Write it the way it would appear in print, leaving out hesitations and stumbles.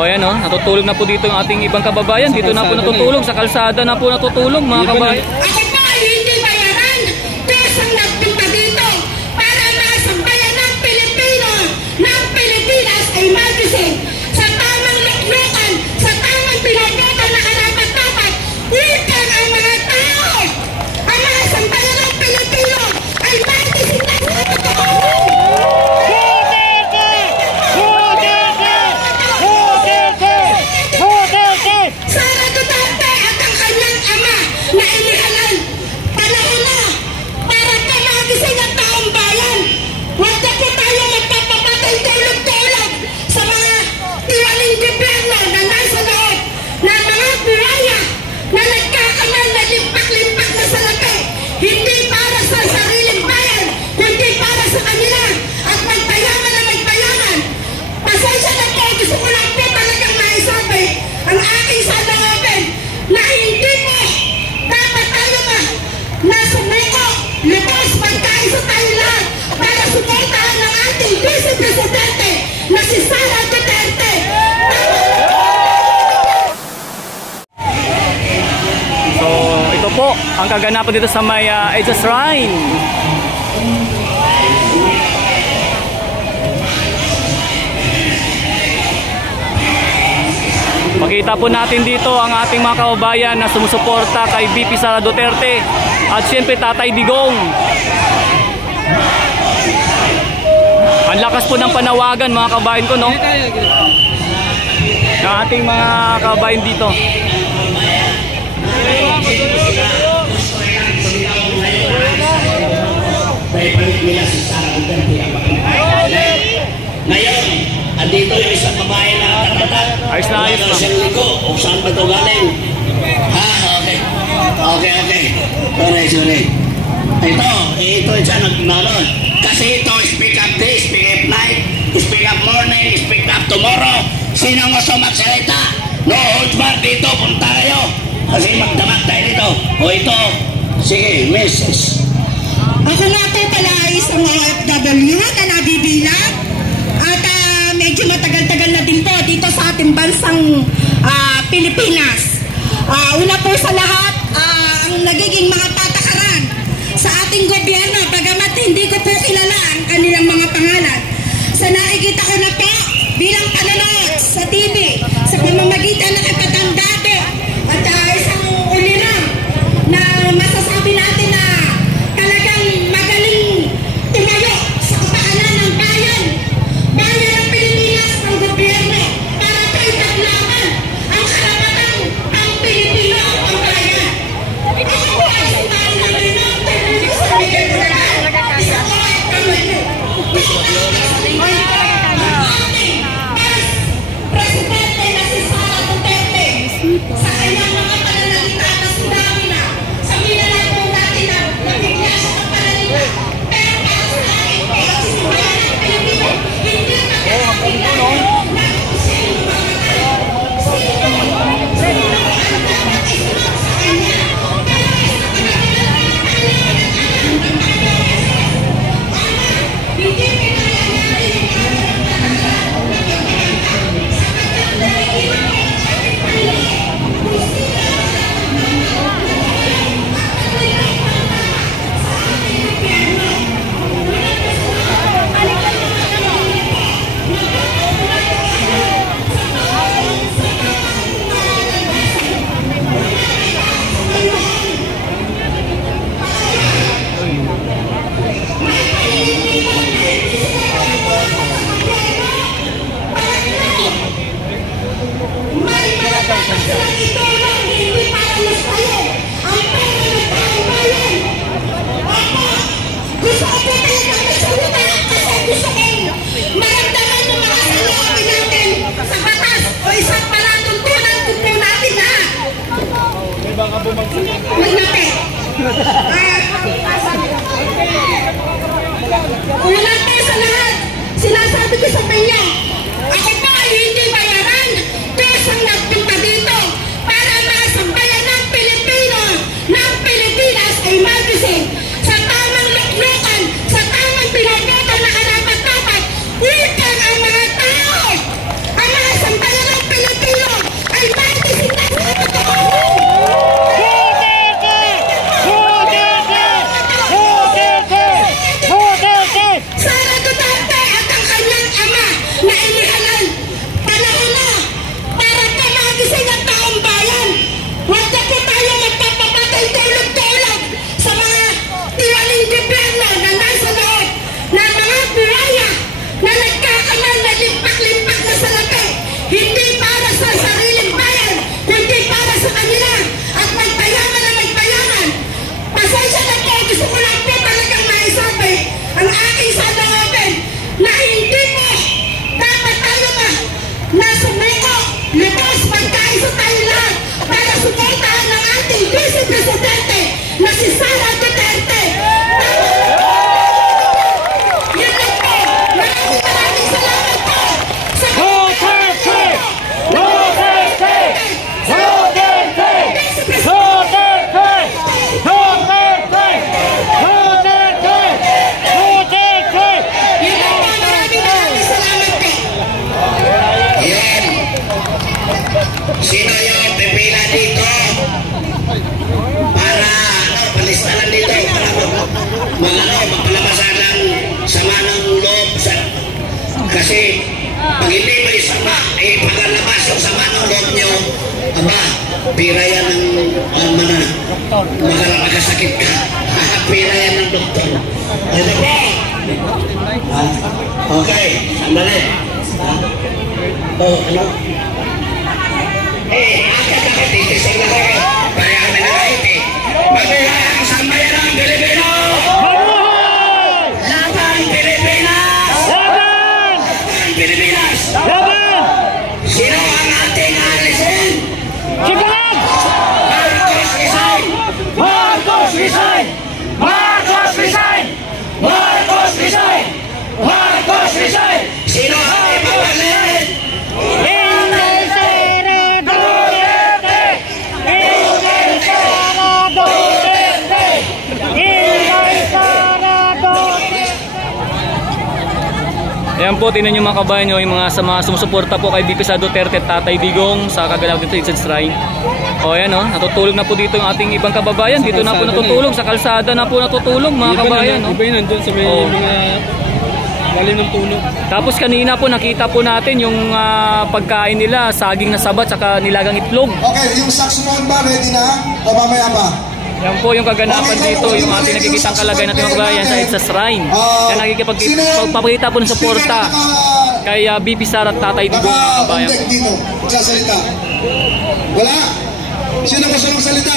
So ayan o, natutulog na po dito yung ating ibang kababayan. Dito na po natutulog, sa kalsada na po natutulog mga kababayan. Ako pa ay hindi bayaran. Diyos ang nagpunta dito para masambayan ng Pilipino, ng Pilipinas ay magising sa tamang luklukan, sa tamang pinagotan na karapat-dapat. Wikan ang mga tao. Ang mga sambayan ng Pilipino ay magising na sa Sara Duterte at ang kanyang ama na inihalan. Panahon na para kamagising ang taong bayan. Huwag na po tayo magpapapatay tulog-tulog sa mga tiwaling gobyerno na nasa loob na mga buhaya na nagkakamal na limpak-limpak na salapi. Hindi para sa sariling bayan, kundi para sa kanila at magpayaman na magpayaman. Pasensya na po, gusto ko lang po talagang maisabi ang aking salooban na hindi po dapat tayo na sumuko, lubos, magkaisa tayo lahat para suportahan ng ating Vice Presidente na si Sara Duterte. So ito po ang kaganapan dito sa may Edsa Shrine. Makita po natin dito ang ating mga kababayan na sumusuporta kay VP Sara Duterte at siyempre Tatay Digong. Ang lakas po ng panawagan mga kababayan ko, no? Ng ating mga kababayan dito. Ngayon, andito yung isang babae na katatat. Ayos na, ayos na. Siyang ligo. O saan ba ito galing? Ha? Okay. Okay. Sorry. Ito siya nagmanon. Kasi ito, speak up day, speak up night, speak up morning, speak up tomorrow. Sino nga sumaksalita? No holds barred dito, punta kayo. Kasi magdamat tayo dito. O ito, sige, Mrs. Ako nga po pala ay isang OFW na nabibilang at medyo matagal-tagal na din po dito sa ating bansang Pilipinas. Una po sa lahat, ang nagiging mga patakaran sa ating gobyerno, bagamat hindi ko po kilala ang kanilang mga pangalan. Sa nakikita ko na po bilang panonood sa TV, sa pamamagitan ng ipatandado at isang ulirang na masasabi natin na talagang magaling tumayo sa kapakanan ng bayan ng Pilipinas, ng gobyerno, para tayo paglaban ang karapatan ng Pilipino ang bayan. Ako po ay sumali na rin ng television sa Pilipinas. Isa ko ay kamay. Presidente na si Sara Duterte sa kanyang mga pananalita na sinabi na sabihin na po natin na nabigla siya ng pananalita, pero para sa akin po ang simbahan ng Pilipino hindi magkakabigla na kung sino mga tayo, sino ang dapat isunod sa kanya, pero isa ka na hindi Una po sa lahat, sinasabi ko sa inyo, ako pa ay hindi bayaran. Diyos ang nagpunta dito para Lubos pagkain sa tayo lahat para suportahan ng ating Vice Presidente na si Sara Duterte. Yan lang po. Maraming salamat po. Sa Duterte! Duterte! Duterte! Duterte! Duterte! Duterte! Duterte! Yan lang po. Maraming salamat po. Yan. Sino yung pipila dito? Para, palistanan dito. Para magpalabasan ng sama ng loob. Kasi, pag hindi mo isama, paglalabas yung sama ng loob nyo, aba, pira yan ng magkasakit ka. Pira yan ng doktor. Ito po. Okay, sandali. Oh, ano? Akit titisig na ko. Kaya kami nakait eh. Mabuhay ang sambayan ng Pilipino! Mabuhay! Laban Pilipinas! Laban! Laban Pilipinas! Laban! Sino ang ating alisin? Sigalan! Marcos resign! Marcos resign! Marcos resign! Marcos resign! Marcos resign! Sino ang ipapalit? Inday Sara Duterte! Inday Sara Duterte! Inday Sara Duterte! Ayan po, tinan nyo mga kabayan nyo, yung mga sumusuporta po kay VP Sara Duterte at Tatay Digong sa kagalaw dito sa Shrine. O ayan o, natutulog na po dito yung ating ibang kababayan. Dito na po natutulog, sa kalsada na po natutulog mga kabayan. Iba yun, nandun sa may mga galing ng tulog. Tapos kanina po nakita po natin yung pagkain nila, saging na sabat saka nilagang itlog. Okay, yung saxophone ba ready na? O mamaya pa? Yan po yung kaganapan dito, yung ating nakikitang kalagayan natin mga kabayan sa EDSA Shrine. Yan nakikipagpapakita po ng suporta kay VP Sara at Tatay Digong mga kabayan. Naka-contact dito, magsasalita. Wala? Sino gusto magsalita?